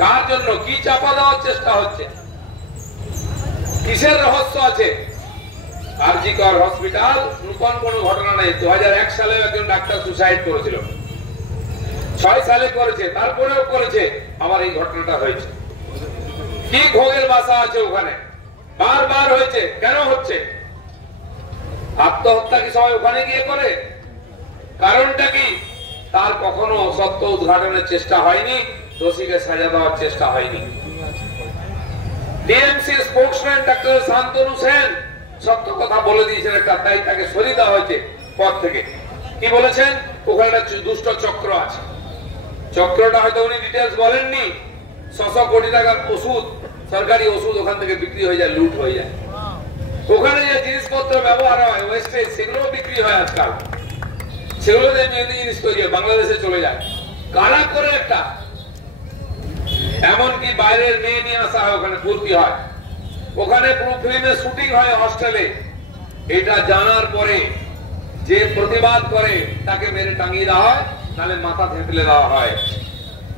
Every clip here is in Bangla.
কার জন্য কি চাপা দেওয়ার চেষ্টা হচ্ছে, কিসের রহস্য আছে? আরজিকর হসপিটাল নতুন কোনো ঘটনা নেই। 2001 সালে একজন ডাক্তার সুসাইড করেছিল, 6 সালে করেছে, তারপরেও করেছে, আবার এই ঘটনাটা হয়েছে। কি ভোগের বাসা আছে ওখানে? বারবার হয়েছে, কেন হচ্ছে? আত্মহত্যা কি সবাই ওখানে গিয়ে করে? কারণটা কি? তার কখনো সত্য উদ্ঘাটনের চেষ্টা হয়নি, দোষীকে সাজা দেওয়ার চেষ্টা হয়নি। TMC spokesman doctor Shantanu Sen সত্য কথা বলে দিয়েছেন একটা, তাই তাকে সরিয়ে দেওয়া হয়েছে পদ থেকে। কি বলেছেন? ওখানে একটা দুষ্ট চক্র আছে। চক্রটা হয়তো উনি ডিটেলস বলেননি। 600 কোটি টাকার ওষুধ, সরকারি ওষুধ ওখান থেকে বিক্রি হয়ে যায়, লুট হয়ে যায়। ওখানে যে জিনিসপত্র ব্যবহার হয় ওয়েস্টেজ, সেগুলো বিক্রি হয় আজকাল, সেগুলো মেহেদি জিনিস তৈরি হয়, বাংলাদেশে চলে যায়। কারা করে একটা? এমনকি বাইরের মেয়ে নিয়ে আসা হয়, ওখানে ভর্তি হয়, ওখানে পুরো ফিল্মের শুটিং হয় হস্টেলে। এটা জানার পরে যে প্রতিবাদ করে তাকে মেরে টাঙিয়ে দেওয়া হয়, নাহলে মাথা থেঁতলে দেওয়া হয়।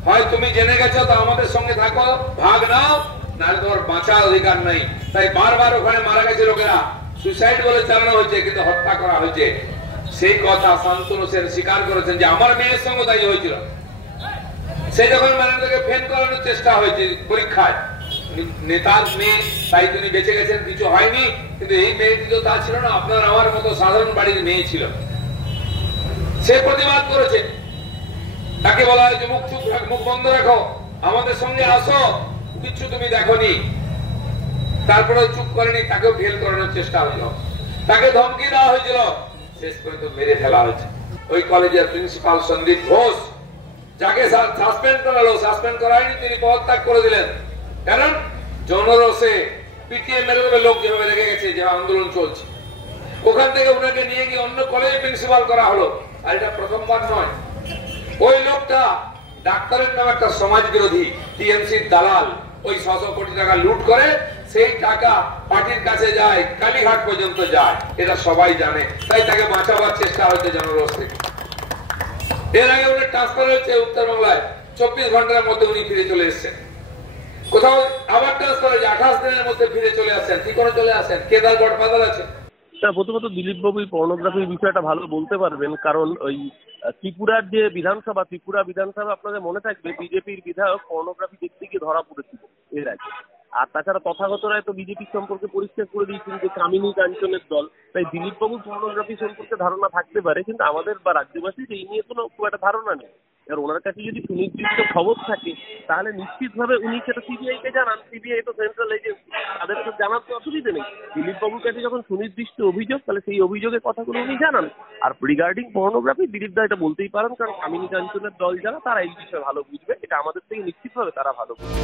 হয় তুমি জেনে গেছো তো আমাদের সঙ্গে থাকো, ভাগ নাও, নাহলে তোমার বাঁচার অধিকার নেই। তাই বারবার ওখানে মারা গেছে লোকেরা, সুইসাইড বলে চালানো হয়েছে, কিন্তু হত্যা করা হয়েছে। সেই কথা শান্তনু সেন স্বীকার করেছেন যে আমার মেয়ের সঙ্গে তাই হয়েছিল। সে যখন ম্যানেজারকে ফেল করানোর চেষ্টা হয়েছে পরীক্ষায়, নেতার মেয়ে, তাই তিনি বেঁচে গেছেন, কিছু হয়নি। কিন্তু এই মেয়েটি তো তা ছিল না, আপনার আমার মতো সাধারণ বাড়ির মেয়ে ছিল। সে প্রতিবাদ করেছে, তাকে বলা হয়েছে মুখ চুপ রাখো, মুখ বন্ধ রাখো, আমাদের সঙ্গে আসো, কিছু তুমি দেখোনি। তারপরে চুপ করেনি, তাকেও ফেল করানোর চেষ্টা হলো, তাকে ধমকি দেওয়া হয়েছিল, শেষ পর্যন্ত মেরে ফেলা হয়েছে। ওই কলেজের প্রিন্সিপাল সন্দীপ ঘোষ, যাকে সাসপেন্ড করালো, সাসপেন্ড করায়নি, তিনি পদত্যাগ করে দিলেন। কারণ জনরোষে পিটিয়ে মেরে দেবে লোক, যেভাবে রেখে গেছে, যে আন্দোলন চলছে। ওখান থেকে ওনাকে নিয়ে গিয়ে অন্য কলেজে প্রিন্সিপাল করা হলো। আর এটা প্রথমবার নয়। ওই লোকটা ডাক্তারের নামে একটা সমাজ বিরোধী টিএমসির দালাল, ওই 600 কোটি টাকা লুট করে, সেই টাকা পার্টির কাছে যায়, কালীঘাট পর্যন্ত যায়, এটা সবাই জানে। তাই তাকে বাঁচাবার চেষ্টা হচ্ছে জনরোষ থেকে। এর আগে উনি ট্রান্সফার হয়েছে উত্তরবাংলায়, 24 ঘন্টার মধ্যে উনি ফিরে চলে এসেছেন। কোথাও আবার ট্রান্সফার হয়েছে, 28 দিনের মধ্যে ফিরে চলে আসেন। কি করে চলে আসেন? কেদার গডফাদার আছে। প্রথমত দিলীপ বাবু এই পর্নোগ্রাফির বিষয়টা ভালো বলতে পারবেন, কারণ ওই ত্রিপুরার যে বিধানসভা, ত্রিপুরা বিধানসভা আপনাদের মনে থাকবে বিজেপির বিধায়ক পর্নোগ্রাফি দেখতে গিয়ে ধরা পড়েছিল এর আগে। আর তাছাড়া তথাগত রায় তো বিজেপির সম্পর্কে পরিষ্কার করে দিয়েছেন যে কামিনী কাঞ্চনের দল। তাই দিলীপ বাবু পর্নোগ্রাফি সম্পর্কে ধারণা থাকতে পারে, কিন্তু আমাদের বা রাজ্যবাসীর এই নিয়ে কোনো খুব একটা ধারণা নেই। আর ওনার কাছে যদি সুনির্দিষ্ট খবর থাকে তাহলে নিশ্চিতভাবে উনি সেটা সিবিআইকে জানান। সিবিআই তো সেন্ট্রাল এজেন্সি, তাদের তো জানার তো অসুবিধা নেই। দিলীপ বাবুর কাছে যখন সুনির্দিষ্ট অভিযোগ, তাহলে সেই অভিযোগের কথাগুলো উনি জানান। আর রিগার্ডিং পর্নোগ্রাফি দিলীপ দা এটা বলতেই পারেন, কারণ কামিনী কাঞ্চনের দল যারা, তারা এই বিষয়ে ভালো বুঝবে, এটা আমাদের থেকে নিশ্চিতভাবে তারা ভালো বুঝবে।